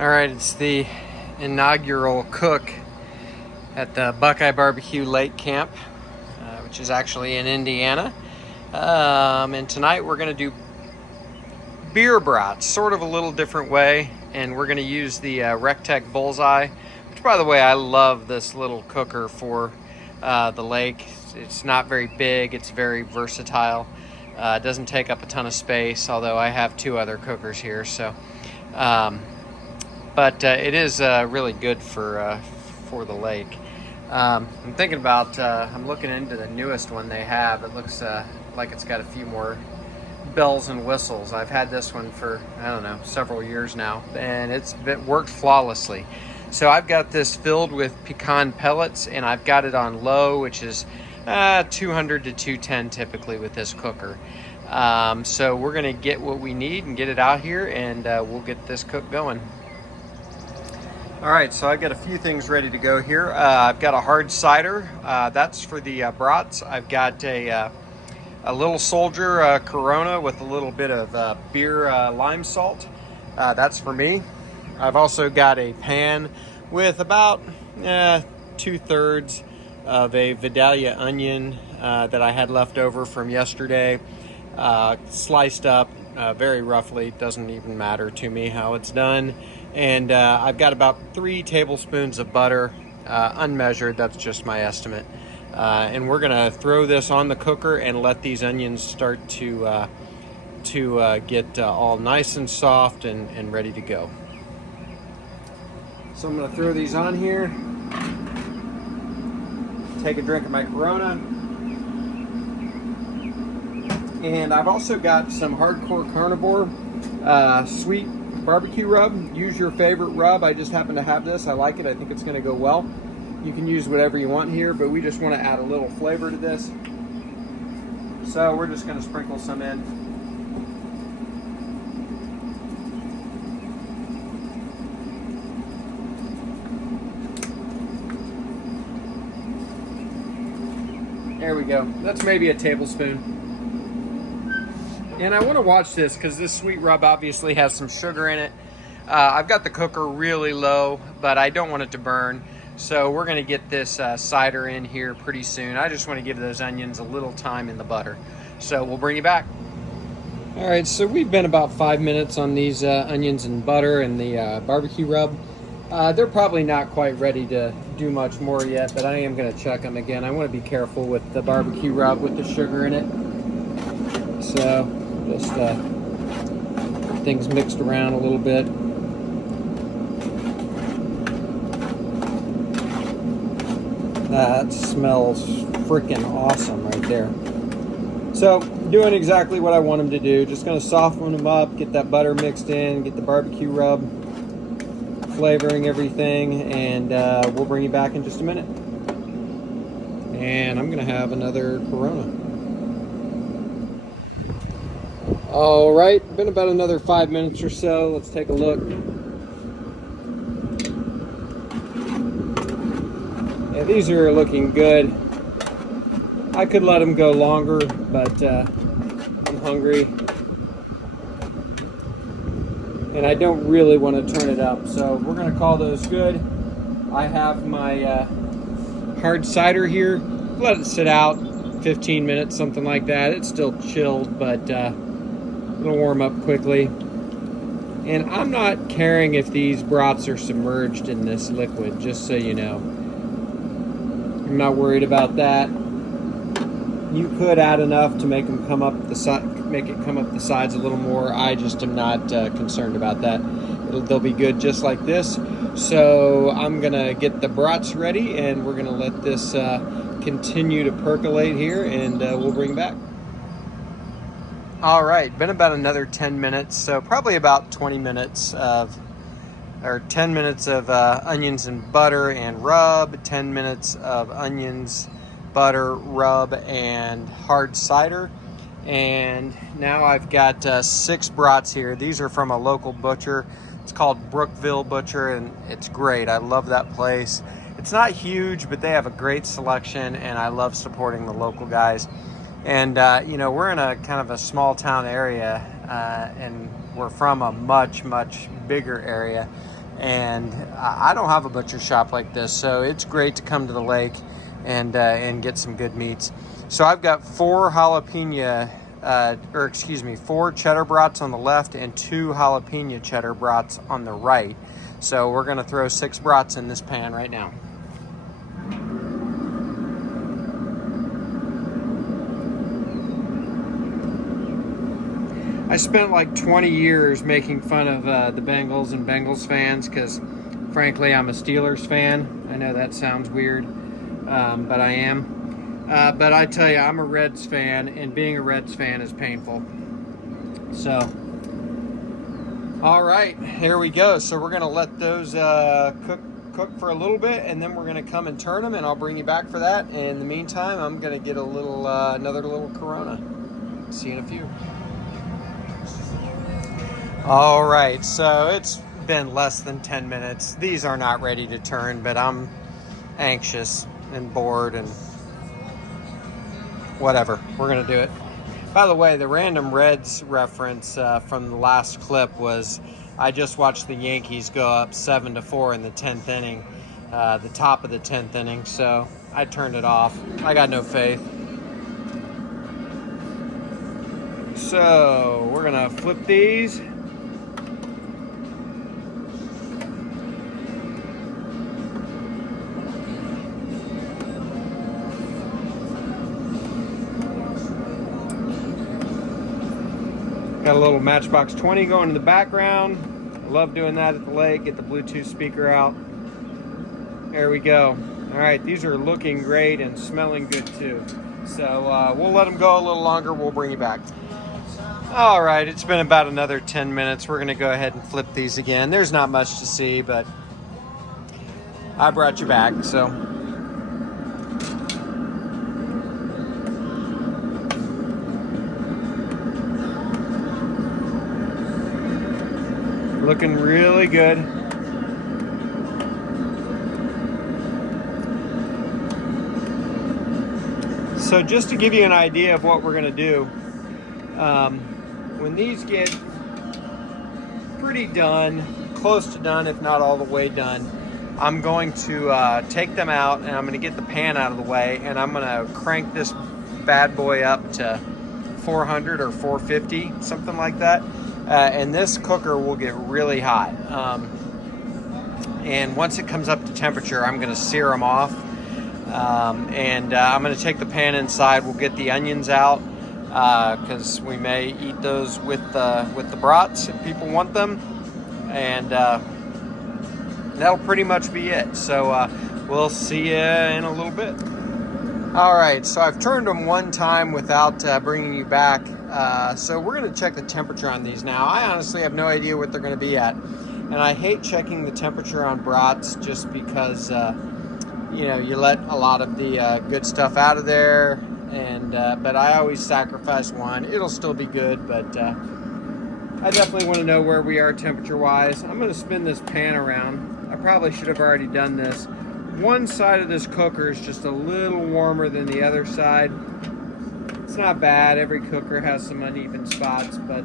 All right, it's the inaugural cook at the BuQeye BBQ Lake Camp, which is actually in Indiana. And tonight we're going to do beer brats, sort of a little different way, and we're going to use the Rectech Bullseye, which, by the way, I love this little cooker for the lake. It's not very big, it's very versatile. It doesn't take up a ton of space, although I have two other cookers here. So, but it is really good for the lake. I'm thinking about, I'm looking into the newest one they have. It looks like it's got a few more bells and whistles. I've had this one for, I don't know, several years now, and it worked flawlessly. So I've got this filled with pecan pellets, and I've got it on low, which is 200 to 210 typically with this cooker. So we're going to get what we need and get it out here, and we'll get this cook going. All right, so I've got a few things ready to go here. I've got a hard cider. That's for the brats. I've got a little soldier Corona with a little bit of beer lime salt. That's for me. I've also got a pan with about 2/3 of a Vidalia onion that I had left over from yesterday, sliced up very roughly. Doesn't even matter to me how it's done. And I've got about 3 tablespoons of butter, unmeasured. That's just my estimate. And we're gonna throw this on the cooker and let these onions start to get all nice and soft and ready to go. So I'm gonna throw these on here, take a drink of my Corona, and I've also got some Hardcore Carnivore sweet barbecue rub. Use your favorite rub. I just happen to have this. I like it. I think it's gonna go well. You can use whatever you want here, but we just want to add a little flavor to this. So we're just going to sprinkle some in. There we go. That's maybe a tablespoon. And I want to watch this because this sweet rub obviously has some sugar in it. I've got the cooker really low, but I don't want it to burn. So we're gonna get this cider in here pretty soon. I just wanna give those onions a little time in the butter. So we'll bring you back. All right, so we've been about 5 minutes on these onions and butter and the barbecue rub. They're probably not quite ready to do much more yet, but I am gonna check them again. I wanna be careful with the barbecue rub with the sugar in it. So just things mixed around a little bit. That smells freaking awesome right there. So doing exactly what I want them to do. Just gonna soften them up, get that butter mixed in, get the barbecue rub, flavoring everything, and we'll bring you back in just a minute. And I'm gonna have another Corona. All right, been about another 5 minutes or so. Let's take a look. Yeah, these are looking good. I could let them go longer, but I'm hungry. And I don't really want to turn it up, so we're gonna call those good. I have my hard cider here. Let it sit out 15 minutes, something like that. It's still chilled, but it'll warm up quickly. And I'm not caring if these brats are submerged in this liquid, just so you know. I'm not worried about that. You could add enough to make them come up the side, make it come up the sides a little more. I just am not concerned about that. They'll be good just like this. So I'm gonna get the brats ready, and we're gonna let this continue to percolate here, and we'll bring back. All right, been about another 10 minutes, so probably about 20 minutes of, or 10 minutes of onions and butter and rub, 10 minutes of onions, butter, rub, and hard cider. And now I've got 6 brats here. These are from a local butcher. It's called Brookville Butcher, and it's great. I love that place. It's not huge, but they have a great selection, and I love supporting the local guys. And, you know, we're in a kind of a small town area, and we're from a much, much bigger area. And I don't have a butcher shop like this, so it's great to come to the lake and get some good meats. So I've got 4 cheddar brats on the left and 2 jalapeno cheddar brats on the right. So we're gonna throw 6 brats in this pan right now. I spent like 20 years making fun of the Bengals and Bengals fans because, frankly, I'm a Steelers fan. I know that sounds weird, but I am. But I tell you, I'm a Reds fan, and being a Reds fan is painful. So, all right, here we go. So we're gonna let those cook for a little bit, and then we're gonna come and turn them, and I'll bring you back for that. And in the meantime, I'm gonna get a little another little Corona. See you in a few. All right, so it's been less than 10 minutes. These are not ready to turn, but I'm anxious and bored and whatever. We're gonna do it. By the way, the random Reds reference from the last clip was I just watched the Yankees go up 7-4 in the 10th inning, the top of the 10th inning, so I turned it off. I got no faith. So we're gonna flip these. Got a little Matchbox 20 going in the background. I love doing that at the lake. Get the Bluetooth speaker out. There we go. All right, these are looking great and smelling good too. So we'll let them go a little longer. We'll bring you back. All right, it's been about another 10 minutes. We're gonna go ahead and flip these again. There's not much to see, but I brought you back, so. Looking really good. So just to give you an idea of what we're gonna do, when these get pretty done, close to done, if not all the way done, I'm going to take them out and I'm gonna get the pan out of the way and I'm gonna crank this bad boy up to 400 or 450, something like that. And this cooker will get really hot. And once it comes up to temperature, I'm gonna sear them off. I'm gonna take the pan inside. We'll get the onions out because we may eat those with the brats if people want them. And that'll pretty much be it. So we'll see you in a little bit. All right, so I've turned them one time without bringing you back. So we're gonna check the temperature on these now. I honestly have no idea what they're gonna be at. And I hate checking the temperature on brats just because, you know, you let a lot of the good stuff out of there. And but I always sacrifice one. It'll still be good, but I definitely wanna know where we are temperature-wise. I'm gonna spin this pan around. I probably should have already done this. One side of this cooker is just a little warmer than the other side. It's not bad. Every cooker has some uneven spots, but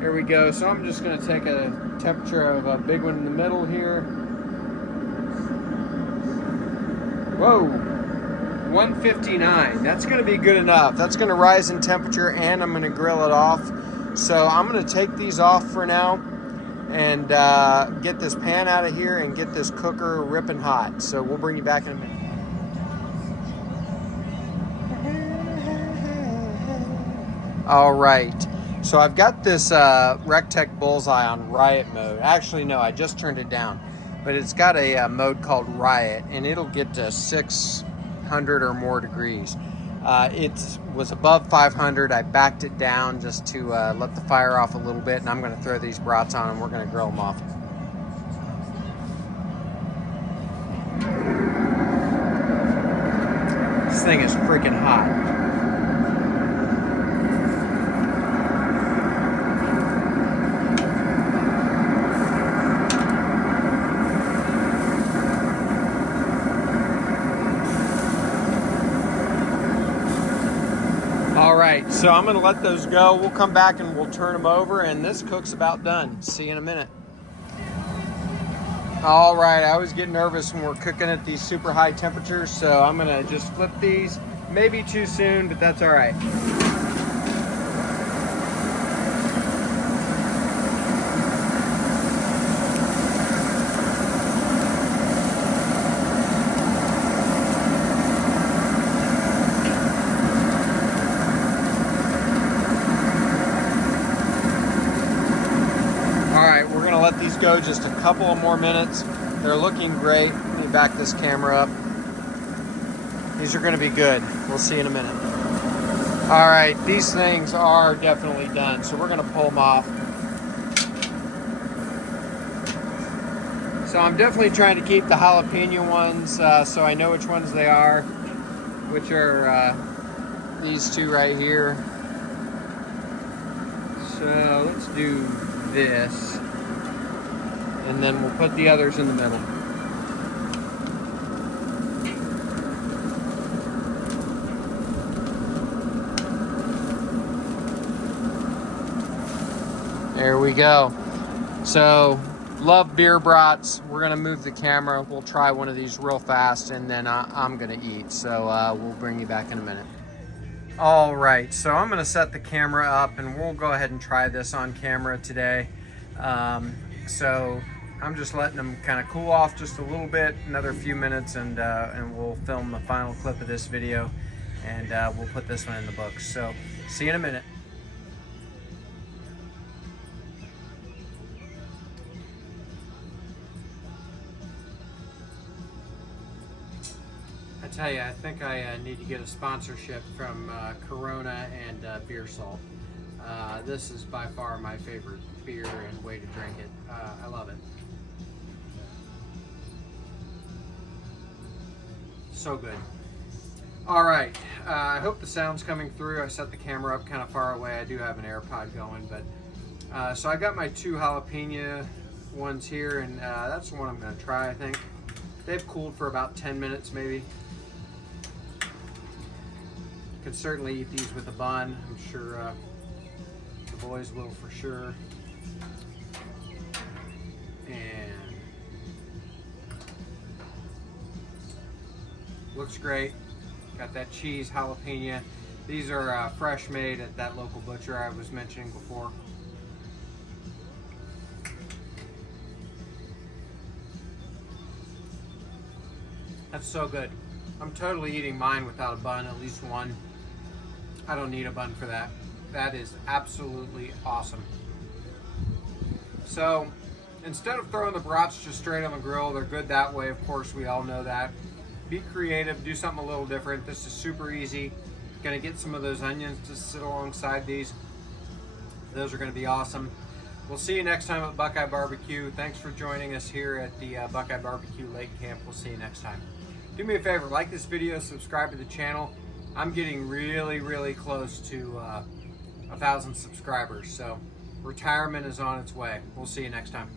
here we go. So I'm just going to take a temperature of a big one in the middle here. Whoa, 159. That's going to be good enough. That's going to rise in temperature and I'm going to grill it off. So I'm going to take these off for now and get this pan out of here and get this cooker ripping hot. So we'll bring you back in a minute. All right, so I've got this Rectech Bullseye on Riot mode. Actually, no, I just turned it down, but it's got a mode called Riot, and it'll get to 600 or more degrees. It was above 500. I backed it down just to let the fire off a little bit, and I'm going to throw these brats on and we're going to grill them off. This thing is freaking hot. All right, so I'm gonna let those go. We'll come back and we'll turn them over, and this cook's about done. See you in a minute. All right, I always get nervous when we're cooking at these super high temperatures, so I'm gonna just flip these. Maybe too soon, but that's all right. We're gonna let these go just a couple of more minutes. They're looking great. Let me back this camera up. These are gonna be good. We'll see in a minute. All right, these things are definitely done, so we're gonna pull them off. So I'm definitely trying to keep the jalapeno ones so I know which ones they are, which are these two right here. So let's do this. And then we'll put the others in the middle. There we go. So, love beer brats. We're gonna move the camera. We'll try one of these real fast and then I'm gonna eat. So we'll bring you back in a minute. All right, so I'm gonna set the camera up and we'll go ahead and try this on camera today. So I'm just letting them kind of cool off just a little bit, another few minutes, and we'll film the final clip of this video, and we'll put this one in the books. So see you in a minute. I tell you, I think I need to get a sponsorship from Corona and Beer Salt. This is by far my favorite beer and way to drink it. I love it. So good. All right, I hope the sound's coming through. I set the camera up kind of far away. I do have an AirPod going, but so I got my 2 jalapeno ones here, and that's the one I'm gonna try, I think. They've cooled for about 10 minutes maybe. Could certainly eat these with a bun. I'm sure the boys will for sure. And looks great. Got that cheese jalapeno. These are fresh made at that local butcher I was mentioning before. That's so good. I'm totally eating mine without a bun, at least one. I don't need a bun for that. That is absolutely awesome. So instead of throwing the brats just straight on the grill, they're good that way, of course, we all know that. Be creative, do something a little different. This is super easy. Gonna get some of those onions to sit alongside these. Those are gonna be awesome. We'll see you next time at BuQeye BBQ. Thanks for joining us here at the BuQeye BBQ Lake Camp. We'll see you next time. Do me a favor, like this video, subscribe to the channel. I'm getting really close to 1,000 subscribers, so retirement is on its way. We'll see you next time.